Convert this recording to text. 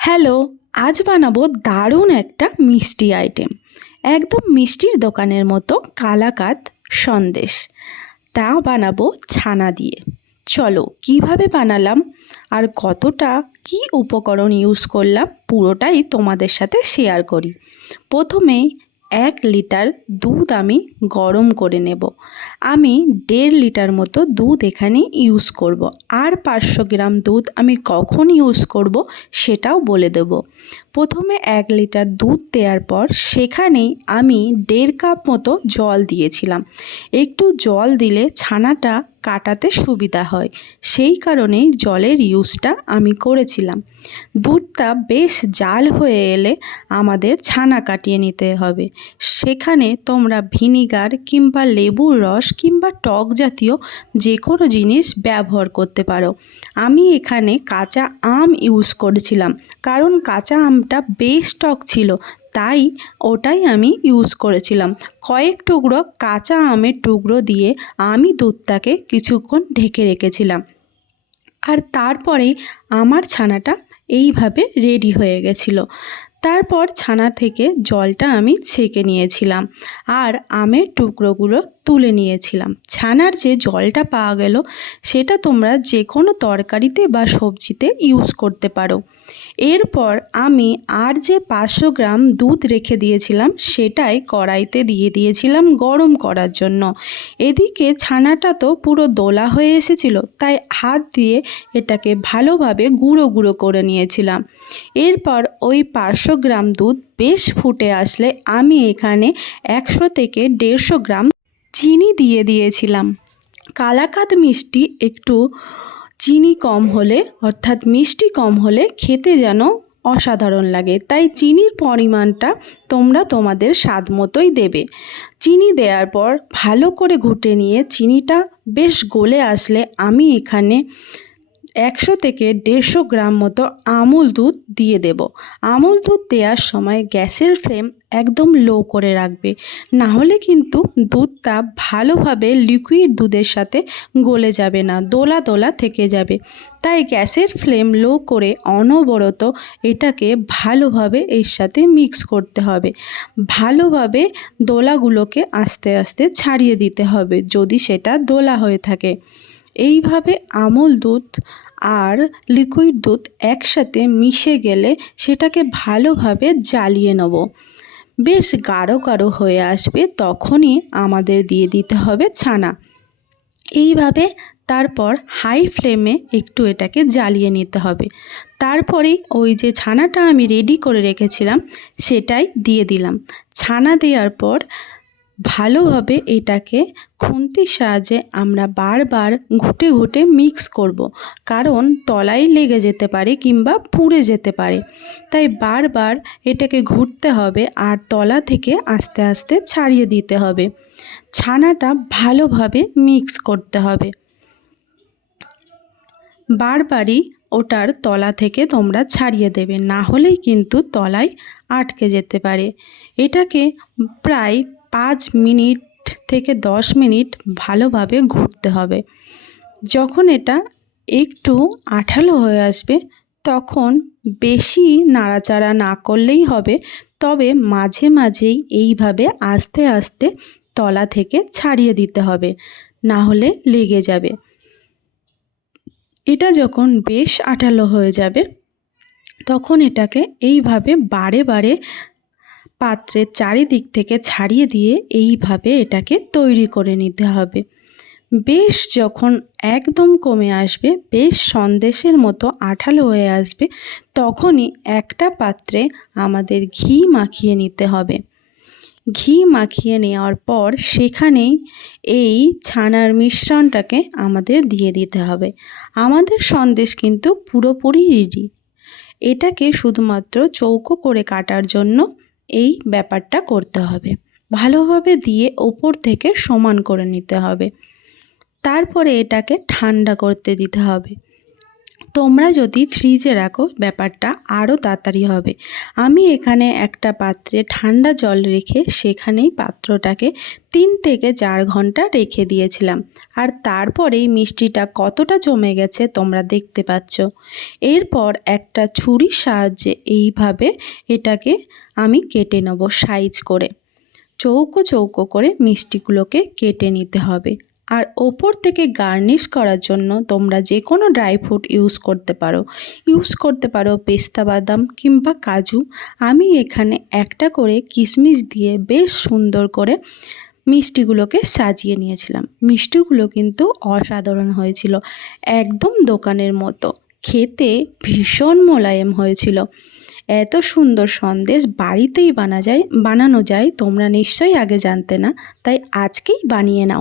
Hello, আজ বানাবো দারুণ একটা মিষ্টি আইটেম একদম মিষ্টির দোকানের মতো কালাকাত সন্দেশ। তা বানাবো ছানা দিয়ে। চলো, কীভাবে বানালাম আর কতটা কি উপকরণ ইউজ করলাম পুরোটাই তোমাদের সাথে শেয়ার করি। প্রথমেই এক লিটার দুধ আমি গরম করে নেব। আমি দেড় লিটার মতো দুধ এখানে ইউজ করব। আর পাঁচশো গ্রাম দুধ আমি কখন ইউজ করব সেটাও বলে দেব। প্রথমে এক লিটার দুধ দেওয়ার পর সেখানেই আমি দেড় কাপ মতো জল দিয়েছিলাম। একটু জল দিলে ছানাটা কাটাতে সুবিধা হয়। সেই কারণেই জলের ইউজটা আমি করেছিলাম। দুধটা বেশ জাল হয়ে এলে আমাদের ছানা কাটিয়ে নিতে হবে। সেখানে তোমরা ভিনিগার কিংবা লেবুর রস কিংবা টক জাতীয় যে কোনো জিনিস ব্যবহার করতে পারো। আমি এখানে কাঁচা আম ইউজ করেছিলাম। কারণ কাঁচা আমটা বেশ টক ছিল। তাই ওটাই আমি ইউজ করেছিলাম। কয়েক টুকরো কাঁচা আমের টুকরো দিয়ে আমি দুধটাকে কিছুক্ষণ ঢেকে রেখেছিলাম। আর তারপরে আমার ছানাটা এইভাবে রেডি হয়ে গেছিল। তারপর ছানা থেকে জলটা আমি ছেঁকে নিয়েছিলাম আর আমের টুকরোগুলো তুলে নিয়েছিলাম। ছানার যে জলটা পাওয়া গেল, সেটা তোমরা যে কোনো তরকারিতে বা সবজিতে ইউজ করতে পারো। এরপর আমি আর যে পাঁচশো গ্রাম দুধ রেখে দিয়েছিলাম, সেটাই কড়াইতে দিয়ে দিয়েছিলাম গরম করার জন্য। এদিকে ছানাটা তো পুরো দোলা হয়ে এসেছিল, তাই হাত দিয়ে এটাকে ভালোভাবে গুঁড়ো গুঁড়ো করে নিয়েছিলাম। এরপর ওই পাঁচশো গ্রাম দুধ বেশ ফুটে আসলে আমি এখানে একশো থেকে দেড়শো গ্রাম চিনি দিয়ে দিয়েছিলাম। কালাকাত মিষ্টি একটু চিনি কম হলে, অর্থাৎ মিষ্টি কম হলে খেতে যেন অসাধারণ লাগে। তাই চিনির পরিমাণটা তোমরা তোমাদের স্বাদ মতোই দেবে। চিনি দেওয়ার পর ভালো করে ঘুটে নিয়ে চিনিটা বেশ গলে আসলে আমি এখানে একশো থেকে দেড়শো গ্রাম মতো আমুল দুধ দিয়ে দেব। আমুল দুধ দেওয়ার সময় গ্যাসের ফ্লেম একদম লো করে রাখবে। না হলে কিন্তু দুধটা ভালোভাবে লিকুইড দুধের সাথে গলে যাবে না, দোলা দোলা থেকে যাবে। তাই গ্যাসের ফ্লেম লো করে অনবরত এটাকে ভালোভাবে এর সাথে মিক্স করতে হবে। ভালোভাবে দোলাগুলোকে আস্তে আস্তে ছাড়িয়ে দিতে হবে যদি সেটা দোলা হয়ে থাকে। এইভাবে আমুল দুধ আর লিকুইড দুধ একসাথে মিশে গেলে সেটাকে ভালোভাবে জ্বালিয়ে নেব। বেশ গাঢ় গাঢ় হয়ে আসবে, তখনই আমাদের দিয়ে দিতে হবে ছানা। এইভাবে তারপর হাই ফ্লেমে একটু এটাকে জ্বালিয়ে নিতে হবে। তারপরেই ওই যে ছানাটা আমি রেডি করে রেখেছিলাম, সেটাই দিয়ে দিলাম। ছানা দেওয়ার পর ভালোভাবে এটাকে খুন্তির সাহায্যে আমরা বারবার ঘুটে ঘুটে মিক্স করব। কারণ তলায় লেগে যেতে পারে কিংবা পুড়ে যেতে পারে। তাই বারবার এটাকে ঘুরতে হবে আর তলা থেকে আস্তে আস্তে ছাড়িয়ে দিতে হবে। ছানাটা ভালোভাবে মিক্স করতে হবে। বারবারই ওটার তলা থেকে তোমরা ছাড়িয়ে দেবে। না হলেই কিন্তু তলায় আটকে যেতে পারে। এটাকে প্রায় পাঁচ মিনিট থেকে দশ মিনিট ভালোভাবে ঘুরতে হবে। যখন এটা একটু আঠালো হয়ে আসবে, তখন বেশি নাড়াচাড়া না করলেই হবে, তবে মাঝে মাঝেই এইভাবে আস্তে আস্তে তলা থেকে ছাড়িয়ে দিতে হবে, না হলে লেগে যাবে। এটা যখন বেশ আঠালো হয়ে যাবে, তখন এটাকে এইভাবে বারে বারে পাত্রের চারিদিক থেকে ছাড়িয়ে দিয়ে এইভাবে এটাকে তৈরি করে নিতে হবে। বেশ যখন একদম কমে আসবে, বেশ সন্দেশের মতো আঠালো হয়ে আসবে, তখনই একটা পাত্রে আমাদের ঘি মাখিয়ে নিতে হবে। ঘি মাখিয়ে নেওয়ার পর সেখানেই এই ছানার মিশ্রণটাকে আমাদের দিয়ে দিতে হবে। আমাদের সন্দেশ কিন্তু পুরোপুরি রেডি এটাকে শুধুমাত্র চৌকো করে কাটার জন্য এই ব্যাপারটা করতে হবে। ভালোভাবে দিয়ে ওপর থেকে সমান করে নিতে হবে। তারপরে এটাকে ঠান্ডা করতে দিতে হবে। তোমরা যদি ফ্রিজে রাখো, ব্যাপারটা আরও তাড়াতাড়ি হবে। আমি এখানে একটা পাত্রে ঠান্ডা জল রেখে সেখানেই পাত্রটাকে তিন থেকে চার ঘণ্টা রেখে দিয়েছিলাম। আর তারপরেই মিষ্টিটা কতটা জমে গেছে তোমরা দেখতে পাচ্ছ। এরপর একটা ছুরির সাহায্যে এইভাবে এটাকে আমি কেটে নেব সাইজ করে। চৌকো চৌকো করে মিষ্টিগুলোকে কেটে নিতে হবে। আর ওপর থেকে গার্নিশ করার জন্য তোমরা যে কোনো ড্রাই ফ্রুট ইউজ করতে পারো। ইউজ করতে পারো পেস্তা বাদাম কিংবা কাজু। আমি এখানে একটা করে কিশমিশ দিয়ে বেশ সুন্দর করে মিষ্টিগুলোকে সাজিয়ে নিয়েছিলাম। মিষ্টিগুলো কিন্তু অসাধারণ হয়েছিল, একদম দোকানের মতো। খেতে ভীষণ মোলায়েম হয়েছিল। এত সুন্দর সন্দেশ বাড়িতেই বানা যায়, বানানো যায়, তোমরা নিশ্চয়ই আগে জানতে না, তাই আজকেই বানিয়ে নাও।